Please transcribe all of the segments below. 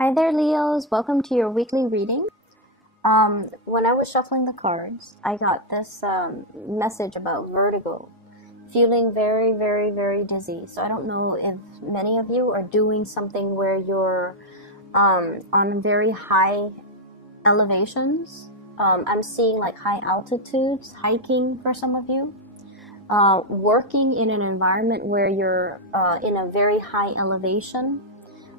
Hi there, Leos. Welcome to your weekly reading. When I was shuffling the cards, I got this message about vertigo, feeling very, very, very dizzy. So I don't know if many of you are doing something where you're on very high elevations. I'm seeing like high altitudes, hiking for some of you. Working in an environment where you're in a very high elevation.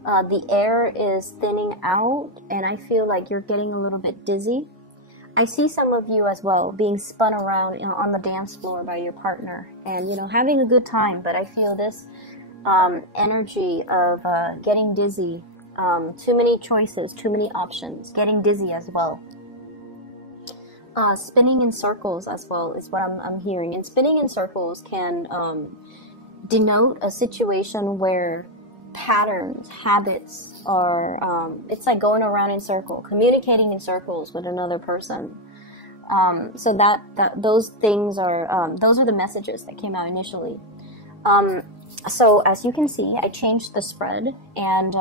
The air is thinning out, and I feel like you're getting a little bit dizzy. I see some of you as well being spun around on the dance floor by your partner and, having a good time. But I feel this energy of getting dizzy, too many choices, too many options, getting dizzy as well. Spinning in circles as well is what I'm hearing. And spinning in circles can denote a situation where patterns, habits are, it's like going around in circle, communicating in circles with another person. So those things are, those are the messages that came out initially. So as you can see, I changed the spread, and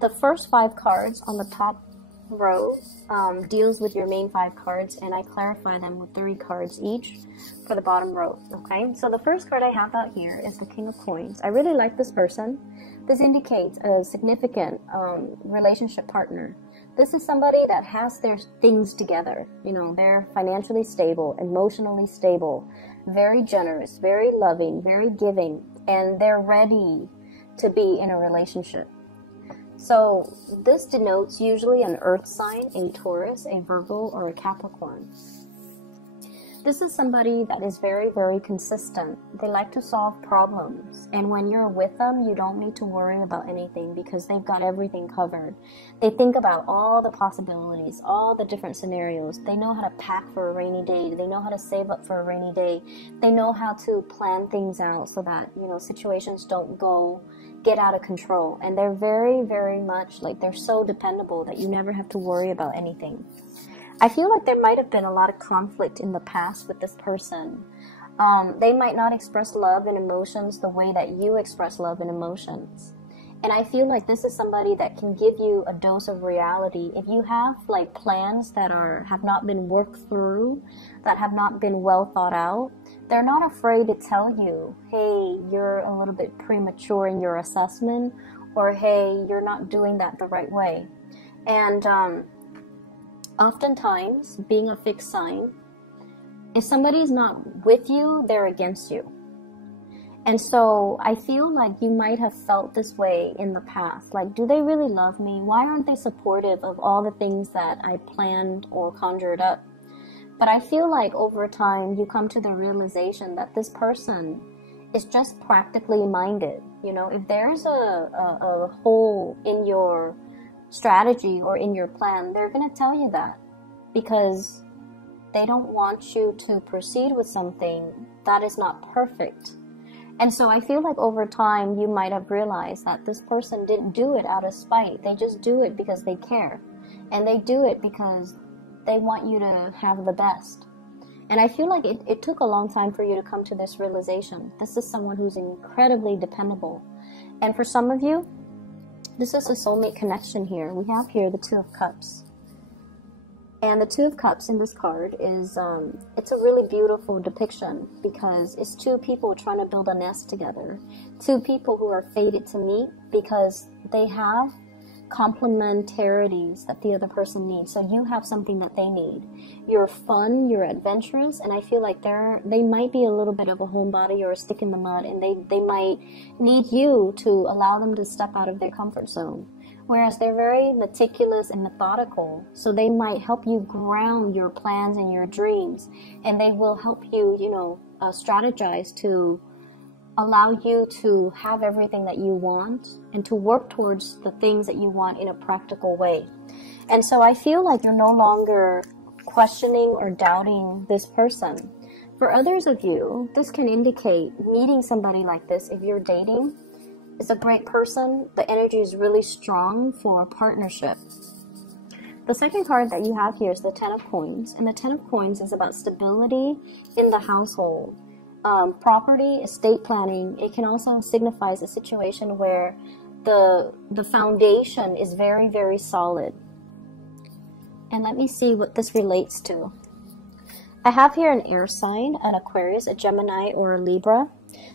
the first 5 cards on the top row deals with your main 5 cards, and I clarify them with 3 cards each for the bottom row. Okay, so the first card I have out here is the King of Coins. I really like this person. This indicates a significant relationship partner. This is somebody that has their things together. They're financially stable, emotionally stable, very generous, very loving, very giving, and they're ready to be in a relationship. So this denotes usually an earth sign, a Taurus, a Virgo, or a Capricorn. This is somebody that is very, very consistent. They like to solve problems. And when you're with them, you don't need to worry about anything because they've got everything covered. They think about all the possibilities, all the different scenarios. They know how to pack for a rainy day. They know how to save up for a rainy day. They know how to plan things out so that, situations don't get out of control. And they're very, very much like they're so dependable that you never have to worry about anything. I feel like there might have been a lot of conflict in the past with this person. They might not express love and emotions the way that you express love and emotions. And I feel like this is somebody that can give you a dose of reality. If you have like plans that have not been worked through, that have not been well thought out, they're not afraid to tell you, hey, you're a little bit premature in your assessment, or hey, you're not doing that the right way. And oftentimes, being a fixed sign, if somebody's not with you, they're against you. And so I feel like you might have felt this way in the past. Like, do they really love me? Why aren't they supportive of all the things that I planned or conjured up? But I feel like over time, you come to the realization that this person is just practically minded. If there's a hole in your strategy or in your plan, they're going to tell you that because they don't want you to proceed with something that is not perfect. And so I feel like over time you might have realized that this person didn't do it out of spite. They just do it because they care, and they do it because they want you to have the best. And I feel like it took a long time for you to come to this realization. This is someone who's incredibly dependable. And for some of you, this is a soulmate connection here. We have here the 2 of Cups. And the 2 of Cups in this card is, it's a really beautiful depiction because it's 2 people trying to build a nest together. 2 people who are fated to meet because they have complementarities that the other person needs. So you have something that they need. You're fun, you're adventurous, and I feel like they might be a little bit of a homebody or a stick in the mud, and they might need you to allow them to step out of their comfort zone. Whereas they're very meticulous and methodical, so they might help you ground your plans and your dreams, and they will help you, strategize to allow you to have everything that you want and to work towards the things that you want in a practical way. And so I feel like you're no longer questioning or doubting this person. For others of you, this can indicate meeting somebody like this if you're dating. Is a great person. The energy is really strong for a partnership. The second card that you have here is the 10 of Coins, and the 10 of Coins is about stability in the household. Property, estate planning. It can also signify a situation where the foundation is very, very solid. And let me see what this relates to. I have here an air sign, an Aquarius, a Gemini, or a Libra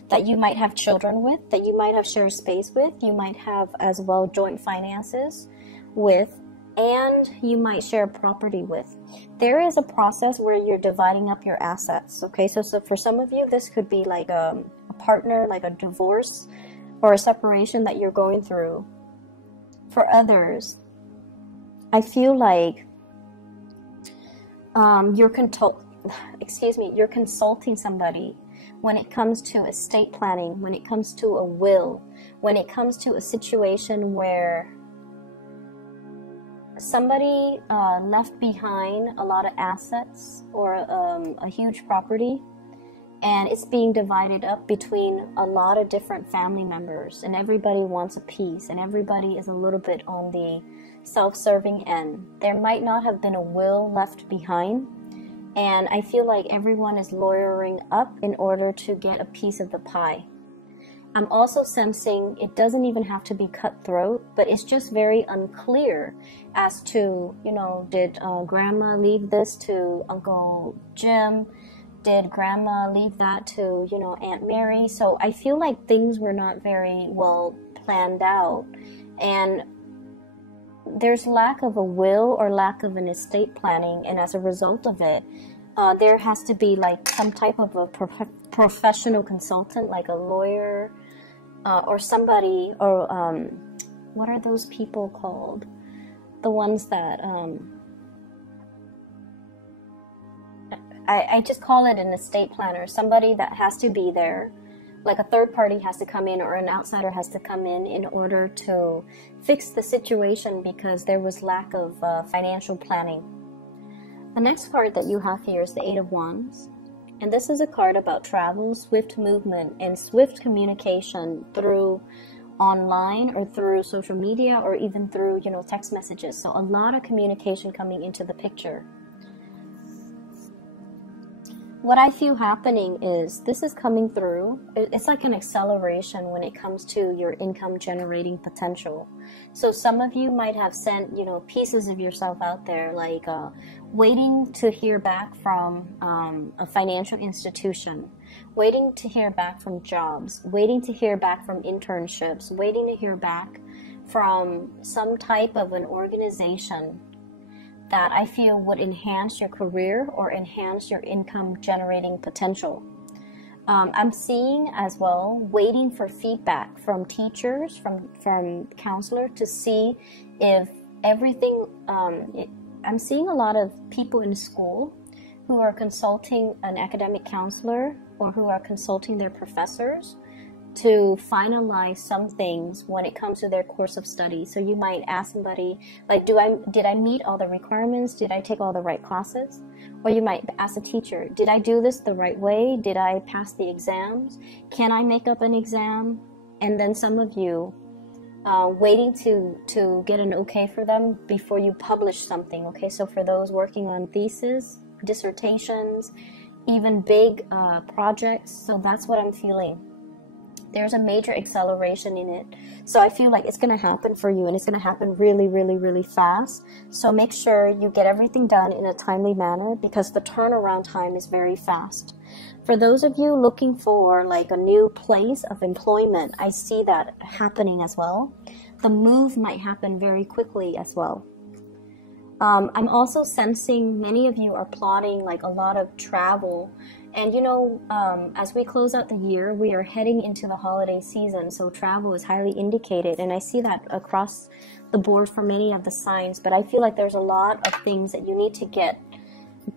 that you might have children with, that you might have shared space with, you might have as well joint finances with, and you might share property with. There is a process where you're dividing up your assets, okay? So for some of you, this could be like a partner, like a divorce or a separation that you're going through. For others, I feel like you're consulting somebody when it comes to estate planning, when it comes to a will, when it comes to a situation where somebody left behind a lot of assets or a huge property, and it's being divided up between a lot of different family members, and everybody wants a piece, and everybody is a little bit on the self-serving end. There might not have been a will left behind, and I feel like everyone is lawyering up in order to get a piece of the pie. I'm also sensing it doesn't even have to be cutthroat, but it's just very unclear as to, you know, did grandma leave this to Uncle Jim? Did grandma leave that to, you know, Aunt Mary? So I feel like things were not very well planned out, and there's lack of a will or lack of an estate planning, and as a result of it, there has to be like some type of a professional consultant, like a lawyer, or somebody, or what are those people called? The ones that I just call it an estate planner, somebody that has to be there, like a third party has to come in, or an outsider has to come in order to fix the situation because there was lack of financial planning. The next card that you have here is the Eight of Wands. And this is a card about travel, swift movement, and swift communication through online or through social media or even through, you know, text messages. So a lot of communication coming into the picture. What I feel happening is this is coming through. It's like an acceleration when it comes to your income generating potential. So some of you might have sent, you know, pieces of yourself out there, like waiting to hear back from a financial institution, waiting to hear back from jobs, waiting to hear back from internships, waiting to hear back from some type of an organization that I feel would enhance your career or enhance your income generating potential. I'm seeing as well, waiting for feedback from teachers, from counselor, to see if everything, I'm seeing a lot of people in school who are consulting an academic counselor or who are consulting their professors to finalize some things when it comes to their course of study. So you might ask somebody, like, did I meet all the requirements? Did I take all the right classes? Or you might ask a teacher, did I do this the right way? Did I pass the exams? Can I make up an exam? And then some of you waiting to get an okay for them before you publish something. Okay, so for those working on thesis, dissertations, even big projects, so that's what I'm feeling. There's a major acceleration in it. So I feel like it's going to happen for you, and it's going to happen really, really, really fast. So make sure you get everything done in a timely manner because the turnaround time is very fast. For those of you looking for like a new place of employment, I see that happening as well. The move might happen very quickly as well. I'm also sensing many of you are plotting like a lot of travel. And you know, as we close out the year, we are heading into the holiday season, so travel is highly indicated. And I see that across the board for many of the signs, but I feel like there's a lot of things that you need to get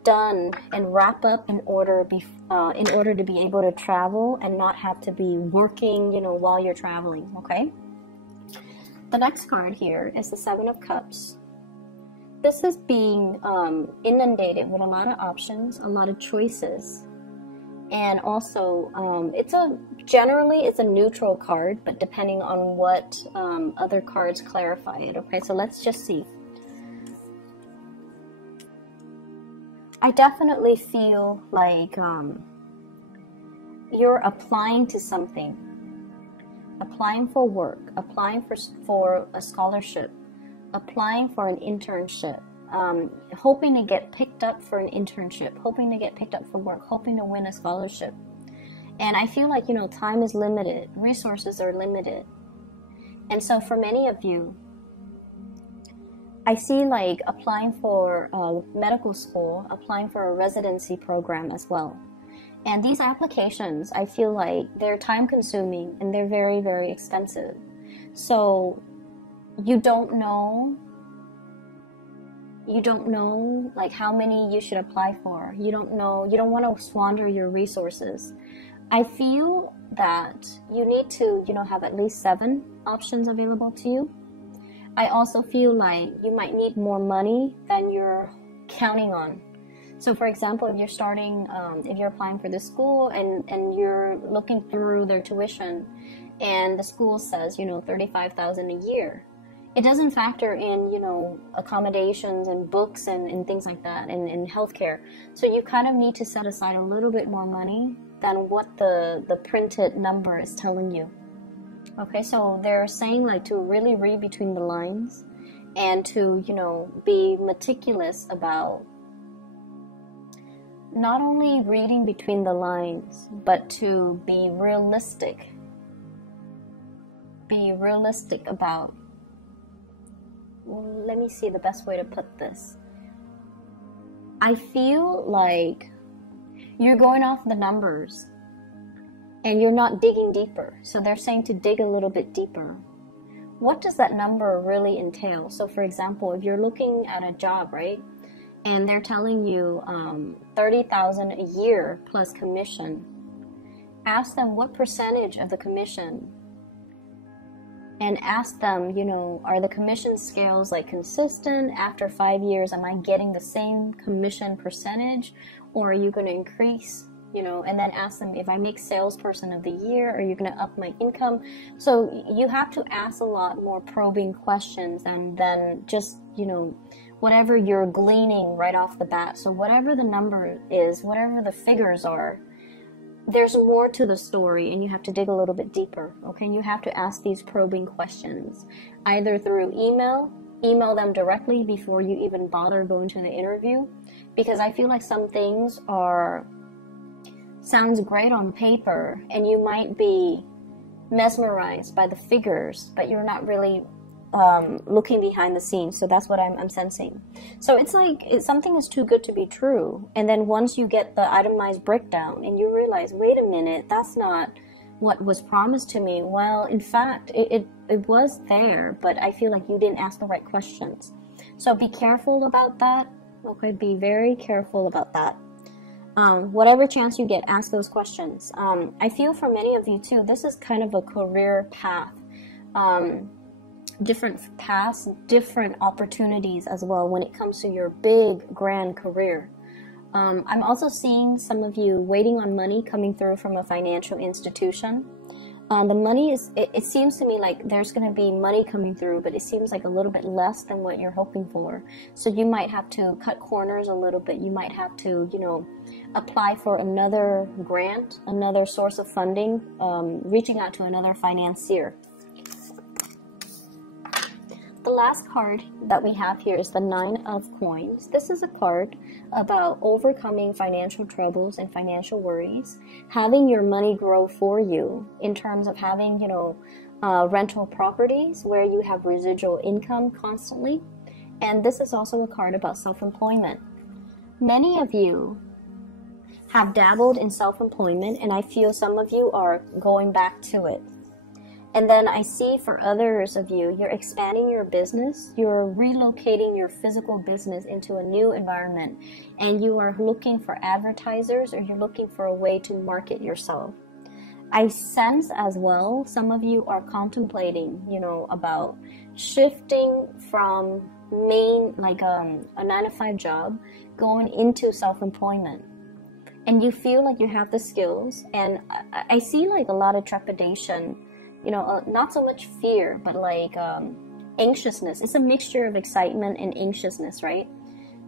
done and wrap up in order to be able to travel and not have to be working, you know, while you're traveling, okay? The next card here is the Seven of Cups. This is being inundated with a lot of options, a lot of choices. And also, generally it's a neutral card, but depending on what other cards clarify it. Okay, so let's just see. I definitely feel like you're applying to something. applying for work, applying for a scholarship, applying for an internship, hoping to get picked up for an internship, hoping to get picked up for work, hoping to win a scholarship. And I feel like, time is limited, resources are limited. And so for many of you, I see like applying for medical school, applying for a residency program as well. And these applications, I feel like they're time consuming and they're very, very expensive. So you don't know like how many you should apply for. You don't want to squander your resources. I feel that you need to, have at least 7 options available to you. I also feel like you might need more money than you're counting on. So for example, if you're starting, if you're applying for the school and you're looking through their tuition and the school says, $35,000 a year, it doesn't factor in, accommodations and books and things like that and healthcare. So you kind of need to set aside a little bit more money than what the printed number is telling you. Okay, so they're saying like to really read between the lines and to, be meticulous about not only reading between the lines, but to be realistic. Be realistic about, let me see the best way to put this. I feel like you're going off the numbers and you're not digging deeper. So they're saying to dig a little bit deeper. What does that number really entail? So for example, if you're looking at a job, right? And they're telling you $30,000 a year plus commission. Ask them what percentage of the commission, and ask them, are the commission scales like consistent? After 5 years, am I getting the same commission percentage, or are you going to increase? And then ask them, if I make salesperson of the year, are you going to up my income? So you have to ask a lot more probing questions and then just, whatever you're gleaning right off the bat. So whatever the number is, whatever the figures are, there's more to the story and you have to dig a little bit deeper, okay? You have to ask these probing questions, either through email them directly before you even bother going to the interview, because I feel like some things sounds great on paper and you might be mesmerized by the figures, but you're not really looking behind the scenes. So that's what I'm sensing. So it's like something is too good to be true, and then once you get the itemized breakdown and you realize, wait a minute, that's not what was promised to me. Well, in fact, it was there, but I feel like you didn't ask the right questions. So be careful about that. Okay, be very careful about that. Whatever chance you get, ask those questions. I feel for many of you too, this is kind of a career path. Different paths, different opportunities as well when it comes to your big, grand career. I'm also seeing some of you waiting on money coming through from a financial institution. The money is, it seems to me like there's going to be money coming through, but it seems like a little bit less than what you're hoping for. So you might have to cut corners a little bit. You might have to, apply for another grant, another source of funding, reaching out to another financier. The last card that we have here is the 9 of Coins. This is a card about overcoming financial troubles and financial worries, having your money grow for you in terms of having, rental properties where you have residual income constantly. And this is also a card about self-employment. Many of you have dabbled in self-employment, and I feel some of you are going back to it. And then I see for others of you, you're expanding your business, you're relocating your physical business into a new environment, and you are looking for advertisers, or you're looking for a way to market yourself. I sense as well, some of you are contemplating, about shifting from a 9-to-5 job, going into self-employment. And you feel like you have the skills, and I see like a lot of trepidation, not so much fear, but like anxiousness. It's a mixture of excitement and anxiousness, right?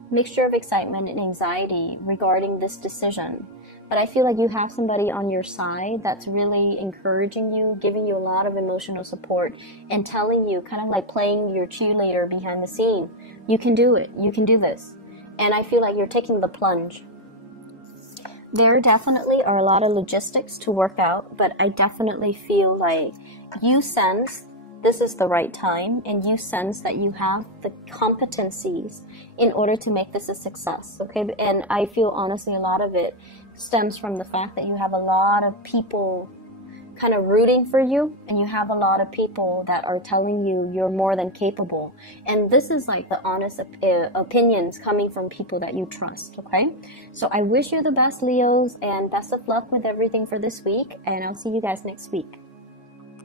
Mixture of excitement and anxiety regarding this decision. but I feel like you have somebody on your side that's really encouraging you, giving you a lot of emotional support, and telling you, kind of like playing your cheerleader behind the scene, you can do it, you can do this. And I feel like you're taking the plunge. There definitely are a lot of logistics to work out, but I definitely feel like you sense this is the right time, and you sense that you have the competencies in order to make this a success, okay? And I feel honestly a lot of it stems from the fact that you have a lot of people kind of rooting for you, and you have a lot of people that are telling you you're more than capable. And this is like the honest opinions coming from people that you trust, okay? So I wish you the best, Leos, and best of luck with everything for this week, and I'll see you guys next week.